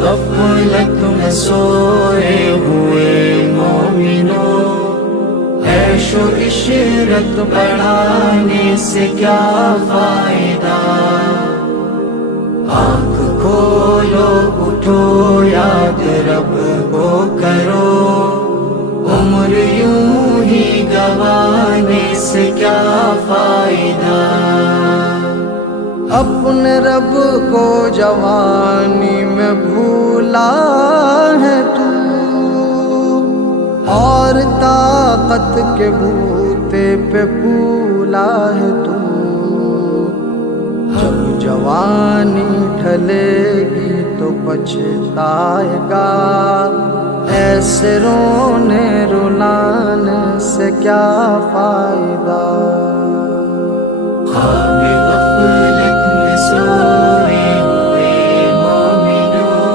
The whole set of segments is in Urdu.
غفلت میں سوئے ہوئے مومنوں، عیش و عشرت بڑھانے سے کیا فائدہ؟ آنکھ کھولو اٹھو یاد رب کو کرو، عمر یوں ہی گنوانے سے کیا فائدہ؟ اپنے رب کو جوانی میں بھولا ہے تو، اور طاقت کے بوتے پہ پھولا ہے تو، جب جوانی ڈھلے گی تو پچھتائے گا، ایسے رونے رلانے سے کیا فائدہ؟ خواب غفلت میں سوئے ہوئے مومنوں،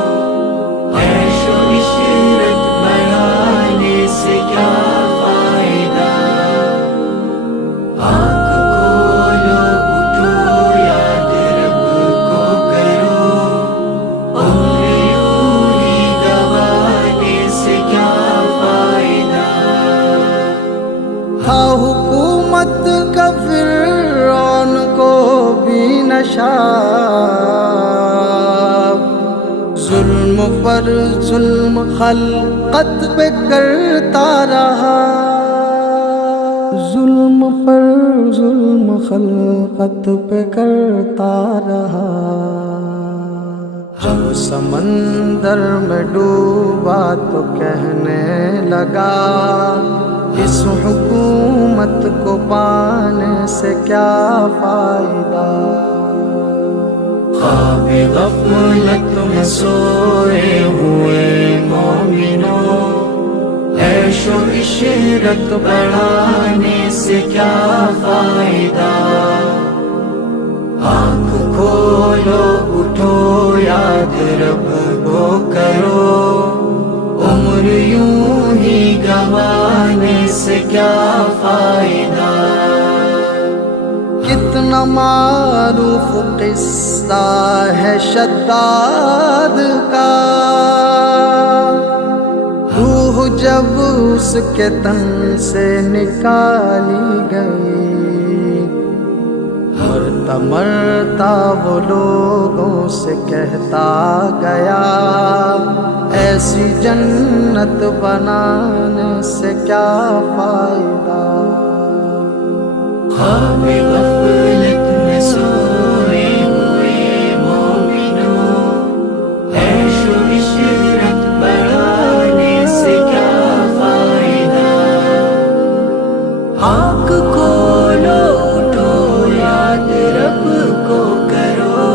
عیش و عشرت بڑھانے سے کیا فائدہ؟ آنکھ کھولو اٹھو یاد رب کو کرو، عمر یوں ہی گنوانے سے کیا فائدہ؟ تھا حکومت کا فرعون کو بھی نشہ، ظلم پر ظلم خلقت پہ کرتا رہا، ظلم پر ظلم خلقت پہ کرتا رہا، جب سمندر میں ڈوبا تو کہنے لگا، اس حکومت کو پانے سے کیا فائدہ؟ خواب غفلت میں سوئے ہوئے مومنوں، عیش و عشرت بڑھانے سے کیا فائدہ؟ آنکھ کھولو اٹھو یاد رب کو کرو، عمر یوں ہی گنوانے سے کیا فائدہ؟ کتنا معروف قصہ ہے شداد کا، روح جب اس کے تن سے نکالی گئی، مرتا مرتا وہ لوگوں سے کہتا گیا، ایسی جنت بنانے سے کیا فائدہ؟ خواب غفلت میں سوئے ہوئے مومنوں، عیش و عشرت بڑھانے سے کیا فائدہ؟ آنکھ کھولو اٹھو یاد رب کو کرو،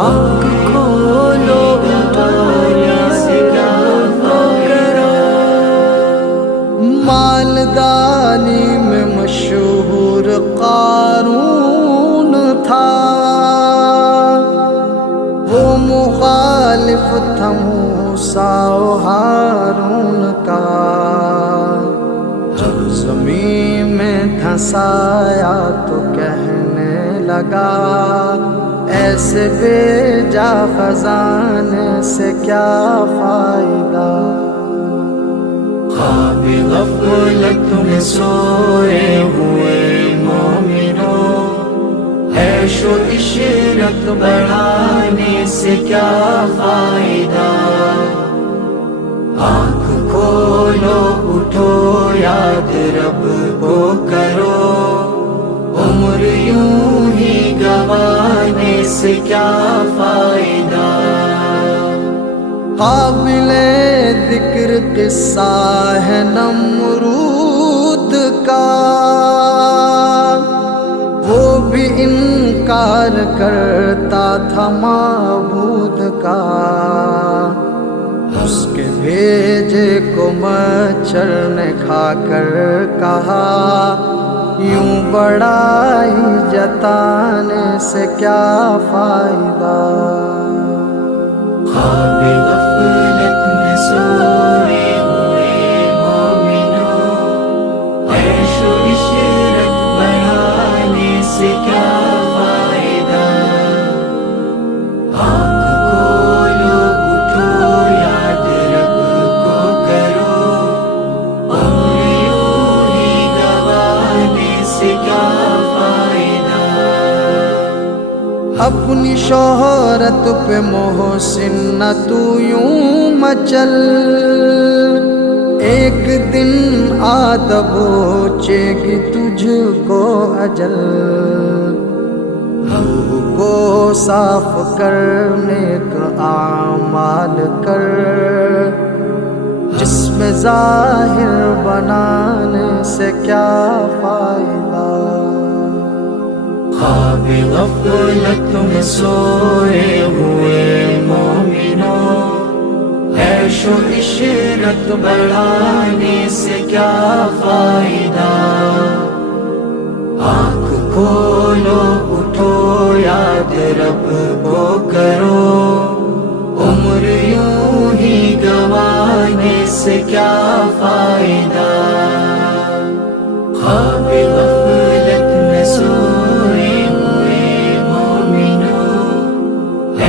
آنکھ کھولو اٹھو یاد رب کو کرو۔ مالداری میں مشہور قارون تھا، وہ مخالف تھا موسیٰ و ہارون کا، جب زمین میں دھنسایا تو کہنے لگا، ایسے بے جا خزانے سے کیا فائدہ؟ خواب غفلت میں سوئے ہوئے مومنوں، عیش و عشرت بڑھانے سے کیا فائدہ؟ آنکھ کھولو اٹھو یاد رب کو کرو، عمر یوں ہی گنوانے سے کیا فائدہ؟ قابل ذکر قصہ ہے نمرود کا، وہ بھی انکار کرتا تھا معبود کا، اس کے بھیجے کو مچھر نے کھا کر کہا، یوں بڑائی جتانے سے کیا فائدہ؟ خواب غفلت میں سوئے ہوئے مومنوں، عیش و عشرت بڑھانے سے کیا فائدہ؟ آنکھ کھولو سے کیا فائدہ؟ اپنی شہرت پہ محسن نہ تو یوں مچل، ایک دن آ دبوچے گی تجھ کو اجل۔ روح کو صاف کر، نیک اعمال کر، جسم ظاہر بنانے سے کیا فائدہ؟ خواب غفلت میں سوئے ہوئے مومنوں، عیش و عشرت بڑھانے سے کیا فائدہ؟ آنکھ کھولو اٹھو یاد رب کو کرو، عمر یوں ہی گنوانے سے کیا فائدہ؟